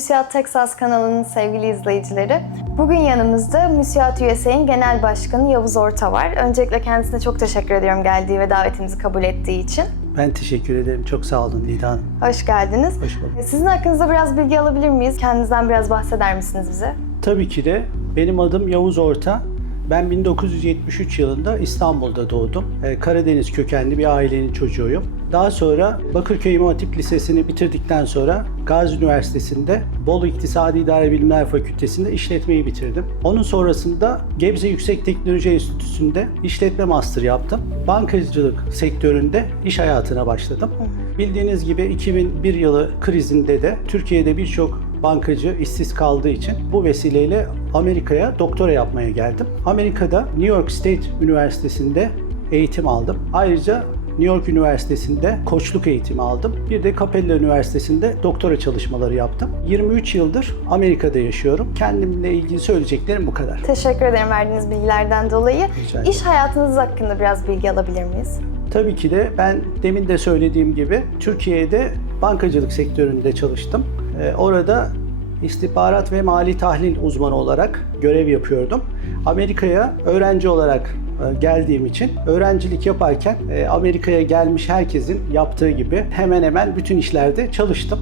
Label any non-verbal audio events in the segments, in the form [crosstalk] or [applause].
Müsiyat Texas kanalının sevgili izleyicileri. Bugün yanımızda Müsiyat USA'nin Genel Başkanı Yavuz Orta var. Öncelikle kendisine çok teşekkür ediyorum geldiği ve davetimizi kabul ettiği için. Ben teşekkür ederim. Çok sağ olun Nida Hanım. Hoş geldiniz. Hoş bulduk. Sizin hakkınızda biraz bilgi alabilir miyiz? Kendinizden biraz bahseder misiniz bize? Tabii ki de benim adım Yavuz Orta. Ben 1973 yılında İstanbul'da doğdum. Ee, Karadeniz kökenli bir ailenin çocuğuyum. Daha sonra Bakırköy İmam Hatip Lisesi'ni bitirdikten sonra Gazi Üniversitesi'nde Bolu İktisadi İdare Bilimler Fakültesi'nde işletmeyi bitirdim. Onun sonrasında Gebze Yüksek Teknoloji Enstitüsü'nde işletme master yaptım. Bankacılık sektöründe iş hayatına başladım. Bildiğiniz gibi 2001 yılı krizinde de Türkiye'de birçok bankacı işsiz kaldığı için bu vesileyle Amerika'ya doktora yapmaya geldim. Amerika'da New York State Üniversitesi'nde eğitim aldım. Ayrıca New York Üniversitesi'nde koçluk eğitimi aldım. Bir de Capella Üniversitesi'nde doktora çalışmaları yaptım. 23 yıldır Amerika'da yaşıyorum. Kendimle ilgili söyleyeceklerim bu kadar. Teşekkür ederim verdiğiniz bilgilerden dolayı. Rica ederim. İş hayatınız hakkında biraz bilgi alabilir miyiz? Tabii ki de ben demin de söylediğim gibi Türkiye'de bankacılık sektöründe çalıştım. Ee, orada istihbarat ve mali tahlil uzmanı olarak görev yapıyordum. Amerika'ya öğrenci olarak e, geldiğim için öğrencilik yaparken e, Amerika'ya gelmiş herkesin yaptığı gibi hemen hemen bütün işlerde çalıştım.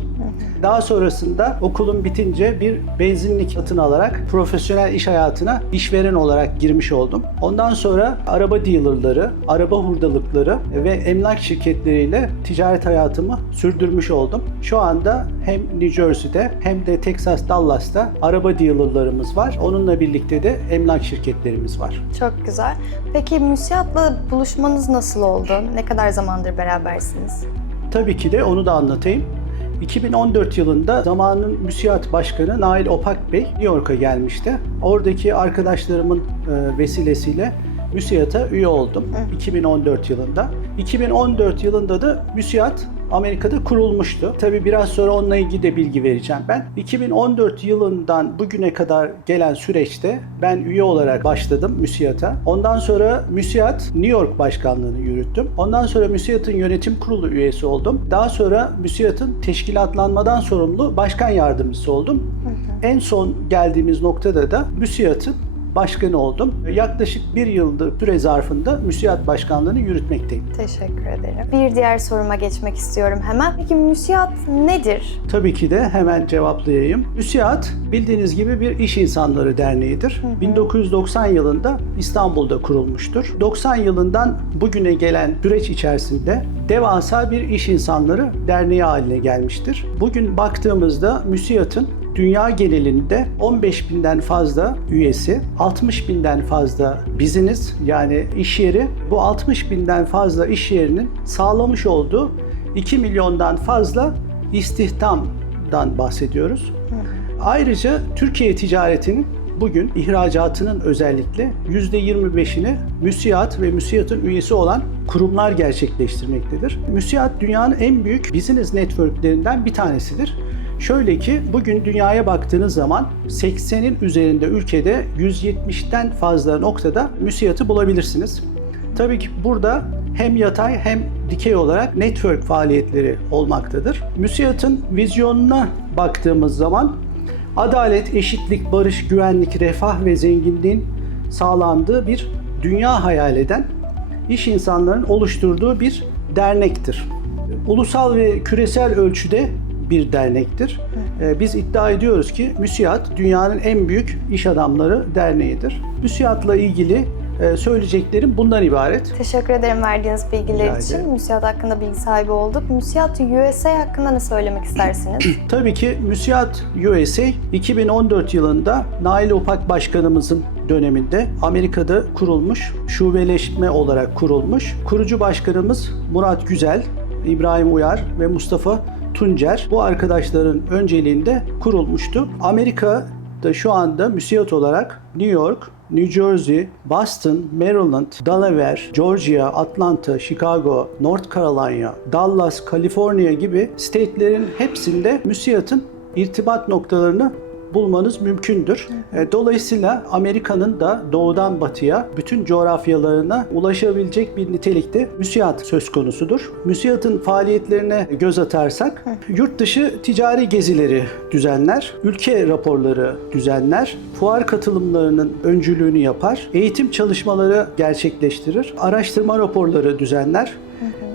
Daha sonrasında okulum bitince bir benzinlik satın alarak profesyonel iş hayatına işveren olarak girmiş oldum. Ondan sonra araba dealerları, araba hurdalıkları ve emlak şirketleriyle ticaret hayatımı sürdürmüş oldum. Şu anda hem New Jersey'de hem de Texas Dallas'ta araba dealerlarımız var. Onunla birlikte de emlak şirketlerimiz var. Çok güzel. Peki Müsiyat'la buluşmanız nasıl oldu? Ne kadar zamandır berabersiniz? Tabii ki de onu da anlatayım. 2014 yılında zamanın müsiyat başkanı Nail Opak Bey New York'a gelmişti. Oradaki arkadaşlarımın e, vesilesiyle müsiyata üye oldum 2014 yılında. 2014 yılında da müsiyat Amerika'da kurulmuştu. Tabii biraz sonra onunla ilgili de bilgi vereceğim ben. 2014 yılından bugüne kadar gelen süreçte ben üye olarak başladım müsiyata. Ondan sonra müsiyat New York başkanlığını yürüttüm. Ondan sonra müsiyatın yönetim kurulu üyesi oldum. Daha sonra müsiyatın teşkilatlanmadan sorumlu başkan yardımcısı oldum. En son geldiğimiz noktada da müsiyatın başkanı oldum. Yaklaşık bir yıldır süre zarfında müsiyat başkanlığını yürütmekteyim. Teşekkür ederim. Bir diğer soruma geçmek istiyorum hemen. Peki Müsiyat nedir? Tabii ki de hemen cevaplayayım. MÜSİAD bildiğiniz gibi bir iş insanları derneğidir. 1990 yılında İstanbul'da kurulmuştur. 90 yılından bugüne gelen süreç içerisinde devasa bir iş insanları derneği haline gelmiştir. Bugün baktığımızda MÜSİAD'ın dünya genelinde 15 binden fazla üyesi, 60 binden fazla business yani iş yeri, bu 60 binden fazla iş yerinin sağlamış olduğu 2 milyondan fazla istihdamdan bahsediyoruz. Ayrıca Türkiye ticaretinin bugün ihracatının özellikle %25'ini müsiyat ve müsiyatın üyesi olan kurumlar gerçekleştirmektedir. Müsiyat dünyanın en büyük business networklerinden bir tanesidir. Şöyle ki bugün dünyaya baktığınız zaman 80'in üzerinde ülkede 170'ten fazla noktada müsiyatı bulabilirsiniz. Tabii ki burada hem yatay hem dikey olarak network faaliyetleri olmaktadır. MÜSİAD'ın vizyonuna baktığımız zaman adalet, eşitlik, barış, güvenlik, refah ve zenginliğin sağlandığı bir dünya hayal eden iş insanların oluşturduğu bir dernektir. Ulusal ve küresel ölçüde bir dernektir. Ee, Biz iddia ediyoruz ki MÜSİAD dünyanın en büyük iş adamları derneğidir. MÜSİAD'la ilgili e, söyleyeceklerim bundan ibaret. Teşekkür ederim verdiğiniz bilgiler Rica için. Müsiyat hakkında bilgi sahibi olduk. Müsiyat USA hakkında ne söylemek istersiniz? [clears throat] Tabii ki MÜSİAD USA 2014 yılında Nail Opak Başkanımızın döneminde Amerika'da kurulmuş, şubeleşme olarak kurulmuş. Kurucu başkanımız Murat Güzel, İbrahim Uyar ve Mustafa Tuncer bu arkadaşların önceliğinde kurulmuştu. Amerika'da şu anda müsiyat olarak New York, New Jersey, Boston, Maryland, Delaware, Georgia, Atlanta, Chicago, North Carolina, Dallas, Kaliforniya gibi state'lerin hepsinde müsiyatın irtibat noktalarını bulmanız mümkündür. E, Dolayısıyla Amerika'nın da doğudan batıya bütün coğrafyalarına ulaşabilecek bir nitelikte müsiat söz konusudur. Müsiatın faaliyetlerine göz atarsak yurt dışı ticari gezileri düzenler, ülke raporları düzenler, fuar katılımlarının öncülüğünü yapar, eğitim çalışmaları gerçekleştirir, araştırma raporları düzenler,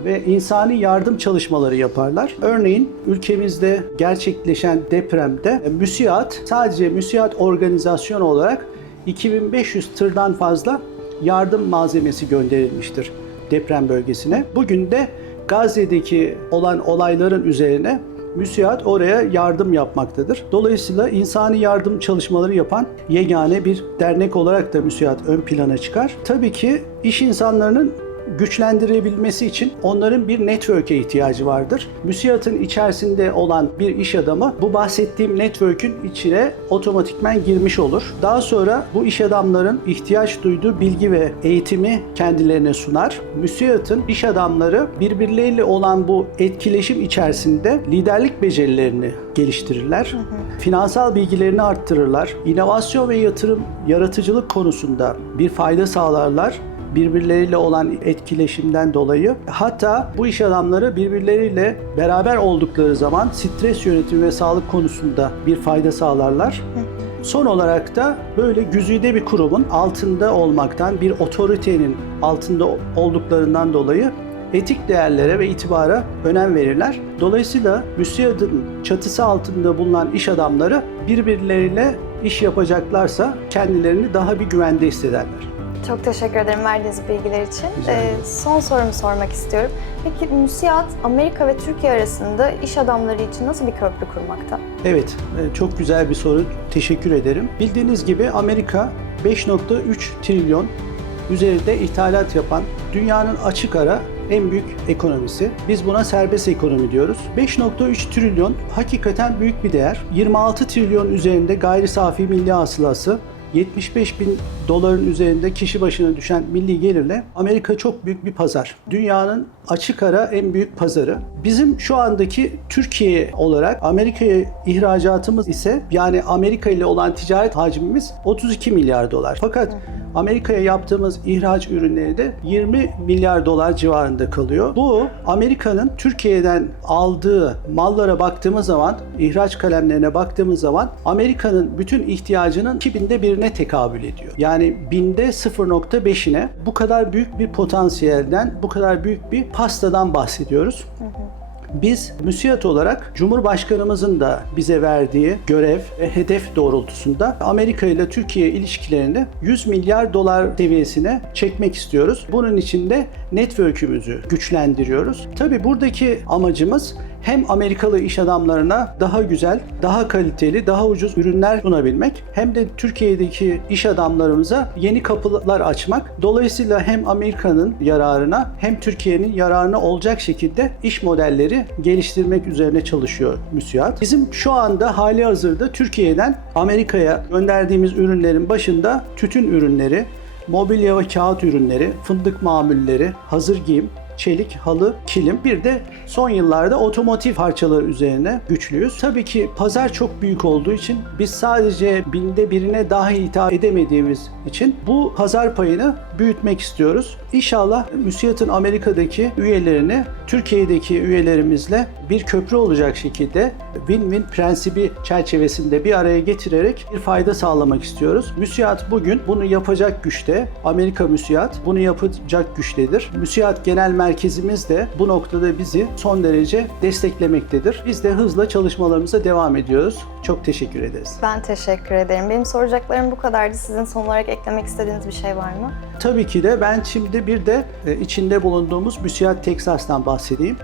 ve insani yardım çalışmaları yaparlar. Örneğin ülkemizde gerçekleşen depremde müsiat sadece müsiat organizasyonu olarak 2500 tırdan fazla yardım malzemesi gönderilmiştir deprem bölgesine. Bugün de Gazze'deki olan olayların üzerine müsiat oraya yardım yapmaktadır. Dolayısıyla insani yardım çalışmaları yapan yegane bir dernek olarak da müsiat ön plana çıkar. Tabii ki iş insanlarının güçlendirebilmesi için onların bir network'e ihtiyacı vardır. Müsiyatın içerisinde olan bir iş adamı bu bahsettiğim network'ün içine otomatikmen girmiş olur. Daha sonra bu iş adamların ihtiyaç duyduğu bilgi ve eğitimi kendilerine sunar. Müsiyatın iş adamları birbirleriyle olan bu etkileşim içerisinde liderlik becerilerini geliştirirler. Finansal bilgilerini arttırırlar. İnovasyon ve yatırım, yaratıcılık konusunda bir fayda sağlarlar birbirleriyle olan etkileşimden dolayı hatta bu iş adamları birbirleriyle beraber oldukları zaman stres yönetimi ve sağlık konusunda bir fayda sağlarlar. Son olarak da böyle güzide bir kurumun altında olmaktan, bir otoritenin altında olduklarından dolayı etik değerlere ve itibara önem verirler. Dolayısıyla müsiyadın çatısı altında bulunan iş adamları birbirleriyle iş yapacaklarsa kendilerini daha bir güvende hissederler. Çok teşekkür ederim verdiğiniz bilgiler için. Ee, son sorumu sormak istiyorum. Peki müsiat Amerika ve Türkiye arasında iş adamları için nasıl bir köprü kurmakta? Evet, e, çok güzel bir soru. Teşekkür ederim. Bildiğiniz gibi Amerika 5.3 trilyon üzerinde ithalat yapan dünyanın açık ara en büyük ekonomisi. Biz buna serbest ekonomi diyoruz. 5.3 trilyon hakikaten büyük bir değer. 26 trilyon üzerinde gayri safi milli hasılası 75 bin doların üzerinde kişi başına düşen milli gelirle Amerika çok büyük bir pazar. Dünyanın açık ara en büyük pazarı. Bizim şu andaki Türkiye olarak Amerika'ya ihracatımız ise yani Amerika ile olan ticaret hacmimiz 32 milyar dolar. Fakat Amerika'ya yaptığımız ihraç ürünleri de 20 milyar dolar civarında kalıyor. Bu Amerika'nın Türkiye'den aldığı mallara baktığımız zaman, ihraç kalemlerine baktığımız zaman Amerika'nın bütün ihtiyacının 2000'de birine tekabül ediyor. Yani binde 0.5'ine bu kadar büyük bir potansiyelden, bu kadar büyük bir pastadan bahsediyoruz. Biz müsiyat olarak Cumhurbaşkanımızın da bize verdiği görev ve hedef doğrultusunda Amerika ile Türkiye ilişkilerini 100 milyar dolar seviyesine çekmek istiyoruz. Bunun için de network'ümüzü güçlendiriyoruz. Tabii buradaki amacımız hem Amerikalı iş adamlarına daha güzel, daha kaliteli, daha ucuz ürünler sunabilmek hem de Türkiye'deki iş adamlarımıza yeni kapılar açmak. Dolayısıyla hem Amerika'nın yararına hem Türkiye'nin yararına olacak şekilde iş modelleri geliştirmek üzerine çalışıyor müsiyat. Bizim şu anda hali hazırda Türkiye'den Amerika'ya gönderdiğimiz ürünlerin başında tütün ürünleri, mobilya ve kağıt ürünleri, fındık mamulleri, hazır giyim, çelik, halı, kilim. Bir de son yıllarda otomotiv parçaları üzerine güçlüyüz. Tabii ki pazar çok büyük olduğu için biz sadece binde birine dahi hitap edemediğimiz için bu pazar payını büyütmek istiyoruz. İnşallah müsiyatın Amerika'daki üyelerini Türkiye'deki üyelerimizle bir köprü olacak şekilde win-win prensibi çerçevesinde bir araya getirerek bir fayda sağlamak istiyoruz. Müsiyat bugün bunu yapacak güçte. Amerika Müsiyat bunu yapacak güçtedir. Müsiyat Genel Merkezimiz de bu noktada bizi son derece desteklemektedir. Biz de hızla çalışmalarımıza devam ediyoruz. Çok teşekkür ederiz. Ben teşekkür ederim. Benim soracaklarım bu kadardı. Sizin son olarak eklemek istediğiniz bir şey var mı? Tabii ki de ben şimdi bir de e, içinde bulunduğumuz Müsiyat Texas'tan bahsedeyim.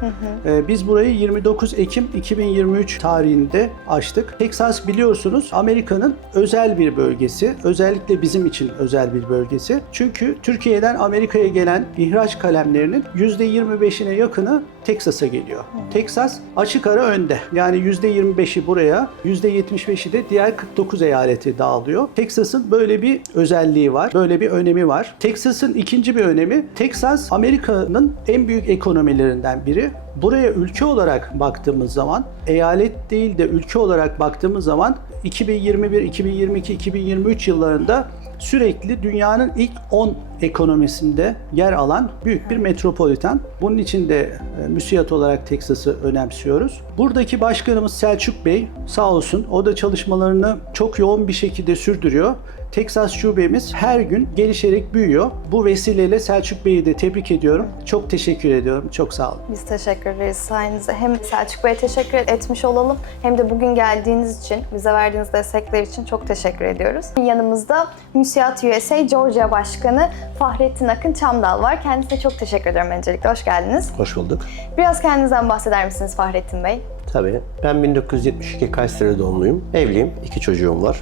E, Biz burayı 29 Ekim 2023 tarihinde açtık. Texas biliyorsunuz Amerika'nın özel bir bölgesi. Özellikle bizim için özel bir bölgesi. Çünkü Türkiye'den Amerika'ya gelen ihraç kalemlerinin %25'ine yakını Texas'a geliyor. Texas açık ara önde. Yani %25'i buraya, %75'i de diğer 49 eyalete dağılıyor. Texas'ın böyle bir özelliği var. Böyle bir önemi var. Texas'ın ikinci bir önemi, Texas Amerika'nın en büyük ekonomilerinden biri. Buraya ülke olarak baktığımız zaman, eyalet değil de ülke olarak baktığımız zaman 2021, 2022, 2023 yıllarında sürekli dünyanın ilk 10 ekonomisinde yer alan büyük bir metropolitan. Bunun için de e, müsiyat olarak Teksas'ı önemsiyoruz. Buradaki başkanımız Selçuk Bey sağ olsun o da çalışmalarını çok yoğun bir şekilde sürdürüyor. Texas şubemiz her gün gelişerek büyüyor. Bu vesileyle Selçuk Bey'i de tebrik ediyorum. Çok teşekkür ediyorum. Çok sağ olun. Biz teşekkür ederiz sayenizde. Hem Selçuk Bey'e teşekkür etmiş olalım hem de bugün geldiğiniz için, bize verdiğiniz destekler için çok teşekkür ediyoruz. Yanımızda Müsiyat USA Georgia Başkanı Fahrettin Akın Çamdal var. Kendisine çok teşekkür ediyorum öncelikle. Hoş geldiniz. Hoş bulduk. Biraz kendinizden bahseder misiniz Fahrettin Bey? Tabii. Ben 1972 Kayseri doğumluyum. Evliyim. iki çocuğum var.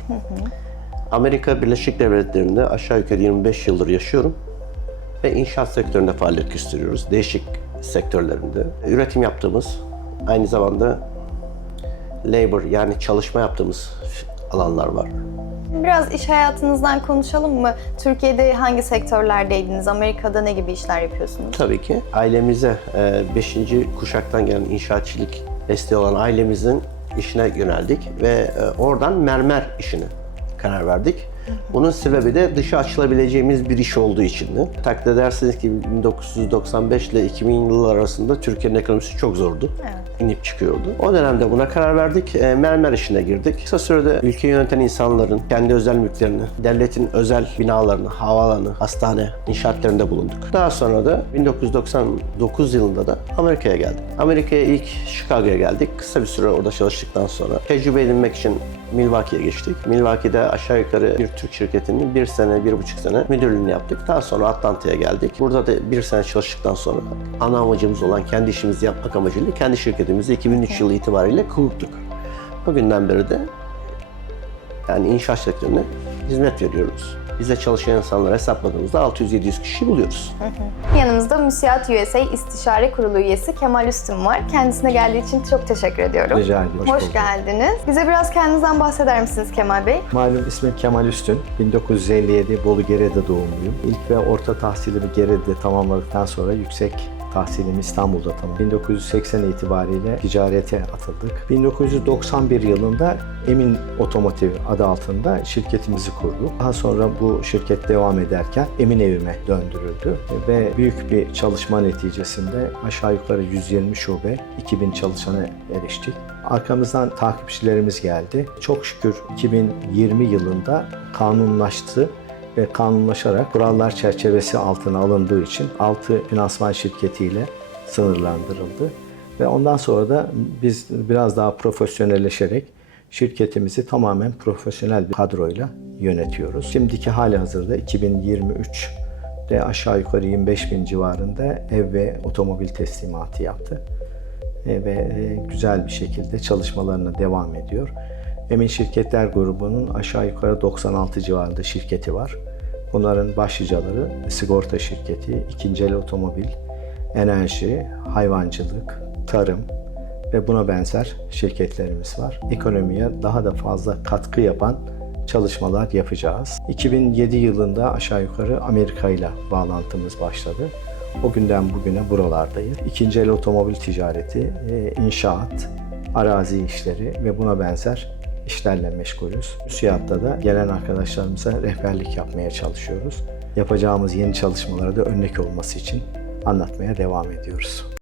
Amerika Birleşik Devletleri'nde aşağı yukarı 25 yıldır yaşıyorum. Ve inşaat sektöründe faaliyet gösteriyoruz. Değişik sektörlerinde. Üretim yaptığımız, aynı zamanda labor yani çalışma yaptığımız alanlar var. Biraz iş hayatınızdan konuşalım mı? Türkiye'de hangi sektörlerdeydiniz? Amerika'da ne gibi işler yapıyorsunuz? Tabii ki ailemize 5. kuşaktan gelen inşaatçılık desteği olan ailemizin işine yöneldik ve e, oradan mermer işine karar verdik. Bunun sebebi de dışa açılabileceğimiz bir iş olduğu için de. Takdir edersiniz ki 1995 ile 2000 yıllar arasında Türkiye'nin ekonomisi çok zordu. Evet. İnip çıkıyordu. O dönemde buna karar verdik. E, mermer işine girdik. Kısa sürede ülkeyi yöneten insanların kendi özel mülklerini, devletin özel binalarını, havaalanı, hastane inşaatlarında bulunduk. Daha sonra da 1999 yılında da Amerika'ya geldim. Amerika'ya ilk Chicago'ya geldik. Kısa bir süre orada çalıştıktan sonra tecrübe edinmek için Milwaukee'ye geçtik. Milwaukee'de aşağı yukarı bir Türk şirketinin bir sene, bir buçuk sene müdürlüğünü yaptık. Daha sonra Atlanta'ya geldik. Burada da bir sene çalıştıktan sonra ana amacımız olan kendi işimizi yapmak amacıyla kendi şirketimizi 2003 yılı itibariyle kurduk. Bugünden beri de yani inşaat sektörüne hizmet veriyoruz. Bizde çalışan insanları hesapladığımızda 600-700 kişi buluyoruz. Yanımızda Müsiyat USA İstişare Kurulu üyesi Kemal Üstün var. Kendisine geldiği için çok teşekkür ediyorum. Rica ederim. Hoş, bulduk. geldiniz. Bize biraz kendinizden bahseder misiniz Kemal Bey? Malum ismim Kemal Üstün. 1957 Bolu Gere'de doğumluyum. İlk ve orta tahsilimi Gere'de tamamladıktan sonra yüksek tahsilimi İstanbul'da tamam. 1980 itibariyle ticarete atıldık. 1991 yılında Emin Otomotiv adı altında şirketimizi kurduk. Daha sonra bu şirket devam ederken Emin Evime döndürüldü ve büyük bir çalışma neticesinde aşağı yukarı 120 şube, 2000 çalışana eriştik. Arkamızdan takipçilerimiz geldi. Çok şükür 2020 yılında kanunlaştı ve kanunlaşarak kurallar çerçevesi altına alındığı için 6 finansman şirketiyle sınırlandırıldı. Ve ondan sonra da biz biraz daha profesyonelleşerek şirketimizi tamamen profesyonel bir kadroyla yönetiyoruz. Şimdiki hali hazırda 2023'de aşağı yukarı 25 bin civarında ev ve otomobil teslimatı yaptı. E, ve e, güzel bir şekilde çalışmalarına devam ediyor. Emin Şirketler grubunun aşağı yukarı 96 civarında şirketi var. Bunların başlıcaları sigorta şirketi, ikinci el otomobil, enerji, hayvancılık, tarım ve buna benzer şirketlerimiz var. Ekonomiye daha da fazla katkı yapan çalışmalar yapacağız. 2007 yılında aşağı yukarı Amerika ile bağlantımız başladı. O günden bugüne buralardayız. İkinci el otomobil ticareti, e, inşaat, arazi işleri ve buna benzer işlerle meşgulüz. TÜSİAD'da da gelen arkadaşlarımıza rehberlik yapmaya çalışıyoruz. Yapacağımız yeni çalışmalara da örnek olması için anlatmaya devam ediyoruz.